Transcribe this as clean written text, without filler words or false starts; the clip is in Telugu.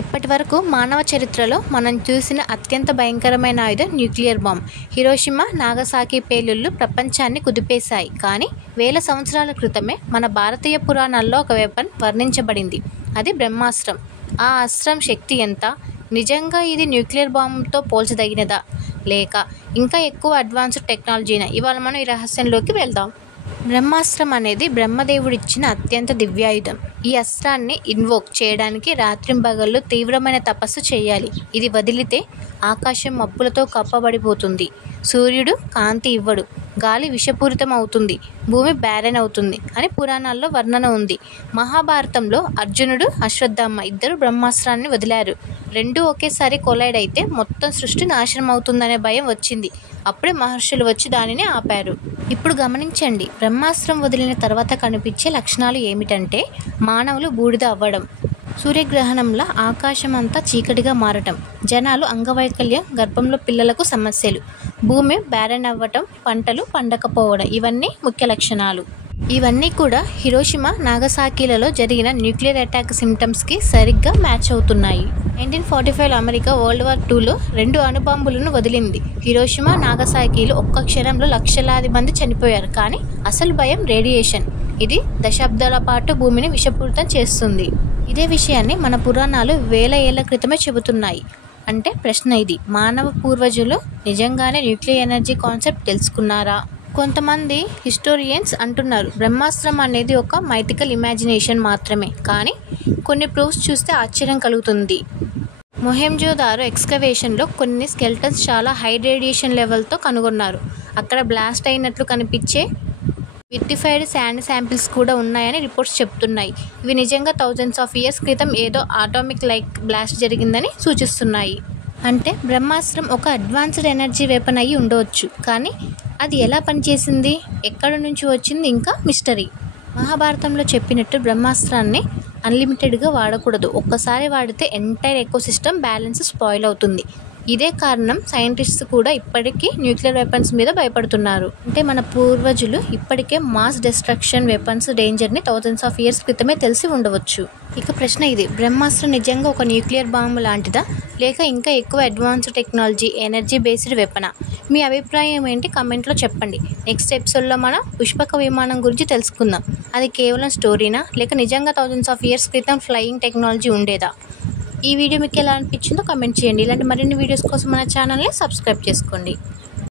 ఇప్పటివరకు మానవ చరిత్రలో మనం చూసిన అత్యంత భయంకరమైన ఆయుధం న్యూక్లియర్ బాంబ్. హిరోషిమా, నాగసాకి పేలుళ్లు ప్రపంచాన్ని కుదిపేశాయి. కానీ వేల సంవత్సరాల క్రితమే మన భారతీయ పురాణాల్లో ఒక వెపన్ వర్ణించబడింది. అది బ్రహ్మాస్త్రం. ఆ అస్త్రం శక్తి ఎంత? నిజంగా ఇది న్యూక్లియర్ బాంబుతో పోల్చదగినదా, లేక ఇంకా ఎక్కువ అడ్వాన్స్డ్ టెక్నాలజీనా? ఇవాళ మనం ఈ రహస్యంలోకి వెళ్దాం. బ్రహ్మాస్త్రం అనేది బ్రహ్మదేవుడిచ్చిన అత్యంత దివ్యాయుధం. ఈ అస్త్రాన్ని ఇన్వోక్ చేయడానికి రాత్రింబగళ్ళు తీవ్రమైన తపస్సు చేయాలి. ఇది వదిలితే ఆకాశం మబ్బులతో కప్పబడిపోతుంది, సూర్యుడు కాంతి ఇవ్వడు, గాలి విషపూరితం అవుతుంది, భూమి బ్యారెన్ అవుతుంది అని పురాణాల్లో వర్ణన ఉంది. మహాభారతంలో అర్జునుడు, అశ్వత్థామ ఇద్దరు బ్రహ్మాస్త్రాన్ని వదిలారు. రెండూ ఒకేసారి కొలైడ్ అయితే మొత్తం సృష్టి నాశనం అవుతుందనే భయం వచ్చింది. అప్పుడే మహర్షులు వచ్చి దానిని ఆపారు. ఇప్పుడు గమనించండి, బ్రహ్మాస్త్రం వదిలిన తర్వాత కనిపించే లక్షణాలు ఏమిటంటే మానవులు బూడిద అవ్వడం, సూర్యగ్రహణంలా ఆకాశం అంతా చీకటిగా మారటం, జనాలు అంగవైకల్యం, గర్భంలో పిల్లలకు సమస్యలు, భూమి బ్యారెన్ అవ్వటం, పంటలు పండకపోవడం ఇవన్నీ ముఖ్య లక్షణాలు. ఇవన్నీ కూడా హిరోషిమా, నాగసాకిలలో జరిగిన న్యూక్లియర్ అటాక్ సిమ్టమ్స్కి సరిగ్గా మ్యాచ్ అవుతున్నాయి. 1945 అమెరికా వరల్డ్ వార్ II రెండు అణుబాంబులను వదిలింది. హిరోషిమా, నాగసాకిలో ఒక్క క్షణంలో లక్షలాది మంది చనిపోయారు. కానీ అసలు భయం రేడియేషన్. ఇది దశాబ్దాల పాటు భూమిని విషపూరితం చేస్తుంది. ఇదే విషయాన్ని మన పురాణాలు వేల ఏళ్ల క్రితమే చెబుతున్నాయి. అంటే ప్రశ్న ఇది, మానవ పూర్వజులు నిజంగానే న్యూక్లియర్ ఎనర్జీ కాన్సెప్ట్ తెలుసుకున్నారా? కొంతమంది హిస్టోరియన్స్ అంటున్నారు బ్రహ్మాస్త్రం అనేది ఒక మైథికల్ ఇమాజినేషన్ మాత్రమే. కానీ కొన్ని ప్రూఫ్స్ చూస్తే ఆశ్చర్యం కలుగుతుంది. మొహెంజోదారో ఎక్స్కవేషన్లో కొన్ని స్కెల్టన్స్ చాలా హై రేడియేషన్ లెవెల్తో కనుగొన్నారు. అక్కడ బ్లాస్ట్ అయినట్లు కనిపించే విట్రిఫైడ్ శాండ్ శాంపిల్స్ కూడా ఉన్నాయని రిపోర్ట్స్ చెప్తున్నాయి. ఇవి నిజంగా థౌజండ్స్ ఆఫ్ ఇయర్స్ క్రితం ఏదో ఆటామిక్ లైక్ బ్లాస్ట్ జరిగిందని సూచిస్తున్నాయి. అంటే బ్రహ్మాస్త్రం ఒక అడ్వాన్స్డ్ ఎనర్జీ వెపన్ అయి ఉండవచ్చు. కానీ అది ఎలా పనిచేసింది, ఎక్కడి నుంచి వచ్చింది ఇంకా మిస్టరీ. మహాభారతంలో చెప్పినట్టు బ్రహ్మాస్త్రాన్ని అన్లిమిటెడ్గా వాడకూడదు. ఒక్కసారి వాడితే ఎంటైర్ ఎకోసిస్టమ్ బ్యాలెన్స్ స్పాయిల్ అవుతుంది. ఇదే కారణం సైంటిస్ట్స్ కూడా ఇప్పటికీ న్యూక్లియర్ వెపన్స్ మీద భయపడుతున్నారు. అంటే మన పూర్వజులు ఇప్పటికే మాస్ డిస్ట్రక్షన్ వెపన్స్ డేంజర్ని థౌజండ్స్ ఆఫ్ ఇయర్స్ క్రితమే తెలిసి ఉండవచ్చు. ఇక ప్రశ్న ఇది, బ్రహ్మాస్త్రం నిజంగా ఒక న్యూక్లియర్ బాంబు లాంటిదా, లేక ఇంకా ఎక్కువ అడ్వాన్స్డ్ టెక్నాలజీ, ఎనర్జీ బేస్డ్ వెపనా? మీ అభిప్రాయం ఏంటి కమెంట్లో చెప్పండి. నెక్స్ట్ ఎపిసోడ్లో మనం పుష్పక విమానం గురించి తెలుసుకుందాం. అది కేవలం స్టోరీనా, లేక నిజంగా థౌజండ్స్ ఆఫ్ ఇయర్స్ క్రితం ఫ్లయింగ్ టెక్నాలజీ ఉండేదా? ఈ వీడియో మీకు ఎలా అనిపించిందో కమెంట్ చేయండి. ఇలాంటి మరిన్ని వీడియోస్ కోసం మన ఛానల్ని సబ్స్క్రైబ్ చేసుకోండి.